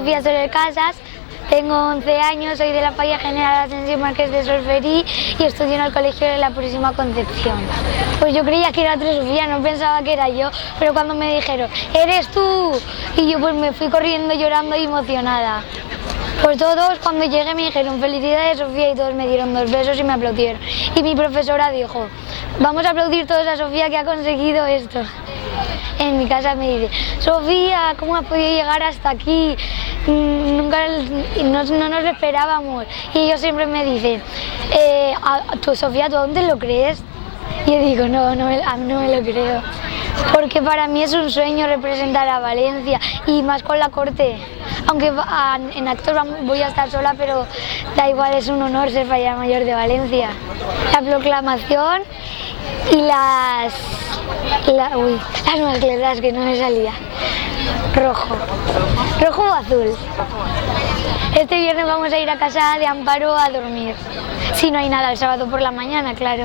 Sofía Soler Casas, tengo 11 años, soy de la Falla General Ascensión Marqués de Solferí y estudio en el Colegio de la Purísima Concepción. Pues yo creía que era otra Sofía, no pensaba que era yo, pero cuando me dijeron, ¡eres tú! Y yo pues me fui corriendo llorando y emocionada. Pues todos cuando llegué me dijeron felicidades Sofía y todos me dieron 2 besos y me aplaudieron. Y mi profesora dijo, vamos a aplaudir todos a Sofía que ha conseguido esto. En mi casa me dice, Sofía, ¿cómo has podido llegar hasta aquí? Nunca, no nos lo esperábamos. Y ellos siempre me dicen, ¿tú, Sofía, ¿tú aún te lo crees? Y yo digo, no me lo creo. Porque para mí es un sueño representar a Valencia y más con la corte. Aunque en actos voy a estar sola, pero da igual, es un honor ser Fallera Mayor de Valencia. La proclamación y las más letras que no me salía. Rojo o azul. Este viernes vamos a ir a casa de Amparo a dormir. Si no hay nada el sábado por la mañana, claro.